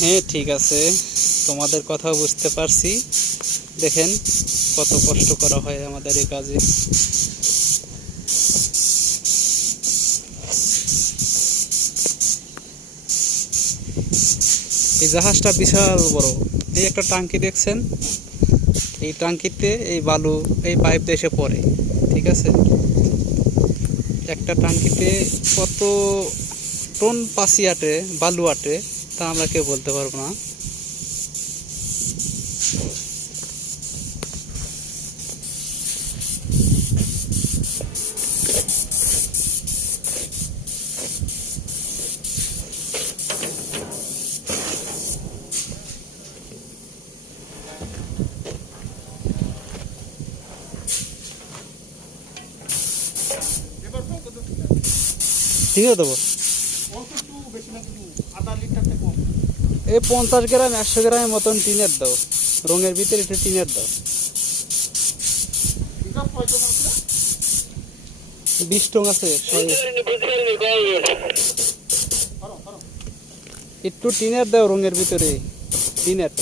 হ্যাঁ ঠিক আছে, তোমাদের কথাও বুঝতে পারছি। দেখেন কত কষ্ট করা হয় আমাদের এই কাজে। এই জাহাজটা বিশাল বড়। এই একটা টাঙ্কি দেখছেন, এই টাঙ্কিতে এই বালু এই পাইপ দিয়ে এসে পড়ে। ঠিক আছে, একটা টাঙ্কিতে কত টন পাসি আটে, বালু আটে, তা আমরা কেউ বলতে পারবো না। ঠিক আছে দেবো, এই 50 গ্রাম 100 গ্রামের মতন টিনের দাও, রঙের ভিতরে একটু টিনের দাও। 20 টন আছে, একটু টিনের দাও রঙের ভিতরে, টিনের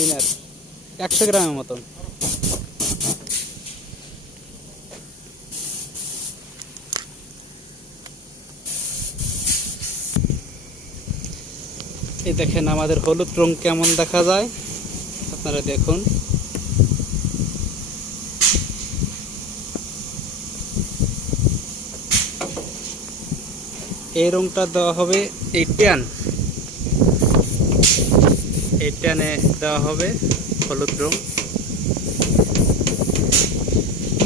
100 গ্রামের মতন। এই দেখেন আমাদের হলুদ রং কেমন দেখা যায়, আপনারা দেখুন। এই রংটা দেওয়া হবে এই ট্যানে দেওয়া হবে হলুদ রং।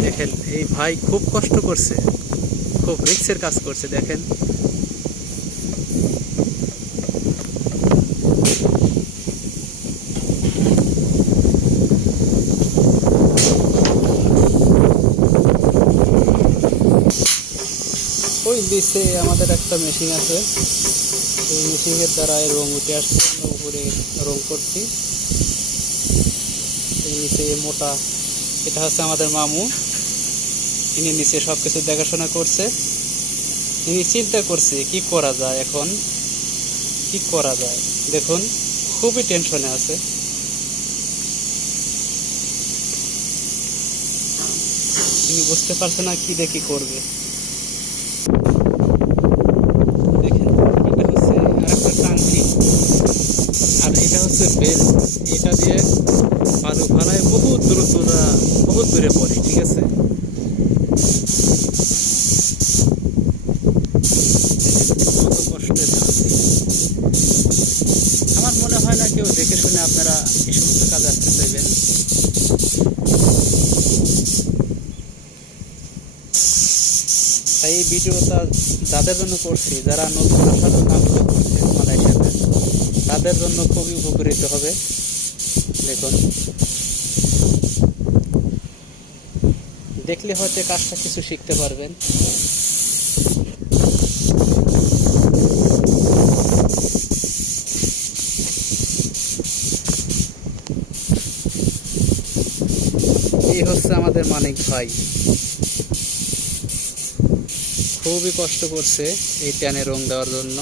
দেখেন এই ভাই খুব কষ্ট করছে, খুব রিস্কের কাজ করছে। দেখেন ওই নিচে আমাদের একটা মেশিন আছে, এই মেশিনের দ্বারা এই রং উঠে আসছে, আমরা উপরে রং করছি। এই নিচে মোটা, এটা হচ্ছে আমাদের মামু, ইনি নিচে সব কিছু দেখাশোনা করছে। ইনি চিন্তা করছে কি করা যায়, এখন কি করা যায়। দেখুন খুবই টেনশনে আছে। তিনি বুঝতে পারছে না কি দিয়ে কি করবে। দেখেন এটা হচ্ছে আরেকটা টাঙ্কি, আর এটা হচ্ছে বেল। এটা দিয়ে বালু ফালায় বহুত দূরে পড়ে। ঠিক আছে, কত কষ্টের কাজ। আমার মনে হয় না কেউ দেখে শুনে আপনারা এই সমস্ত কাজ আসতে চাইবেন। তাই এই ভিডিওটা যাদের জন্য করছি, যারা নতুন আসার জন্য আগ্রহ করছেন মালয়েশিয়াতে, তাদের জন্য খুবই উপকৃত হবে। দেখুন, দেখলে হয়তো কাজটা কিছু শিখতে পারবেন। এই হচ্ছে আমাদের মানিক ভাই, খুবই কষ্ট করছে এই ট্যানে রং দেওয়ার জন্য।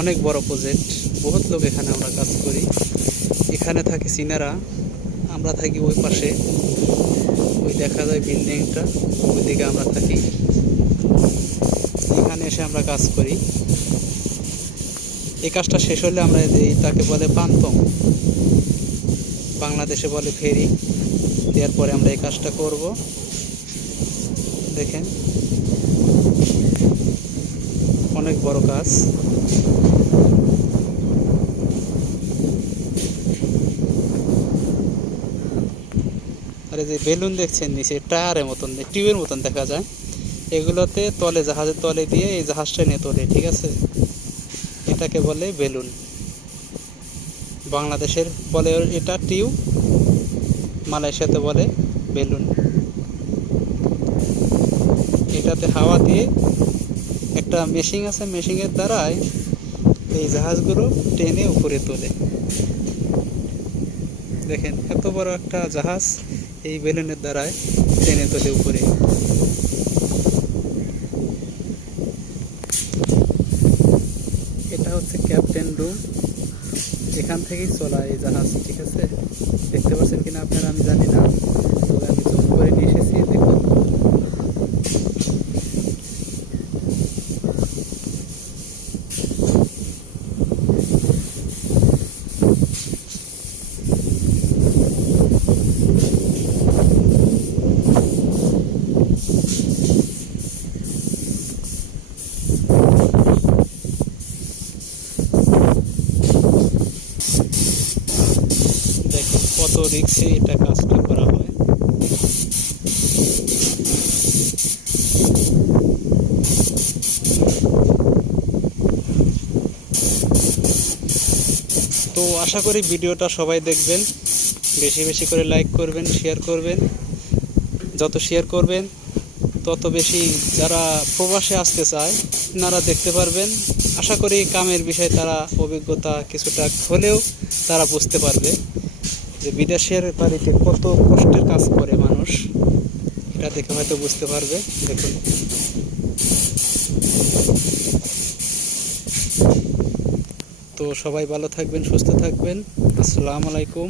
অনেক বড় প্রজেক্ট, বহুত লোক এখানে আমরা কাজ করি। এখানে থাকি চীনারা, আমরা থাকি ওই পাশে, ওই দেখা যায় বিল্ডিংটা, ওইদিকে আমরা থাকি। এখানে এসে আমরা কাজ করি। এই কাজটা শেষ হলে আমরা তাকে বলে পান্তং, বাংলাদেশে বলে ফেরি, দেওয়ার পরে আমরা এই কাজটা করব। দেখেন অনেক বড় কাজ। আর এই যে বেলুন দেখছেন নিচে টায়ারের মতন, টিউবের মতন দেখা যায়, এগুলোতে তলে, জাহাজের তলে দিয়ে এই জাহাজটা নিয়ে তোলে। ঠিক আছে, এটাকে বলে বেলুন। বাংলাদেশের বলে এটা টিউব, মালয়েশিয়াতে বলে বেলুন। এটাতে হাওয়া দিয়ে একটা মেশিন আছে, মেশিনের দ্বারাই এই জাহাজগুলো টেনে উপরে তোলে। দেখেন এত বড় একটা জাহাজ এই বেলুনের দ্বারাই টেনে তোলে উপরে। এটা হচ্ছে ক্যাপ্টেন রুম, এখান থেকেই চলা এই জাহাজ। ঠিক আছে, দেখতে পাচ্ছেন কিনা আপনারা আমি জানি না, তবে আমি জুম করে নিয়ে এসেছি, দেখুন। দেখেন কত রিস্কে এটা কাজটা করা হয়। তো আশা করি ভিডিওটা সবাই দেখবেন, বেশি বেশি করে লাইক করবেন, শেয়ার করবেন। যত শেয়ার করবেন তত বেশি যারা প্রবাসে আসতে চায় তারা দেখতে পারবেন। আশা করি কামের বিষয়ে তারা অভিজ্ঞতা কিছুটা হলেও তারা বুঝতে পারবে যে বিদেশের বাড়িতে কত কষ্টের কাজ করে মানুষ, এটা দেখে হয়তো বুঝতে পারবে। দেখুন, তো সবাই ভালো থাকবেন, সুস্থ থাকবেন। আসসালামু আলাইকুম।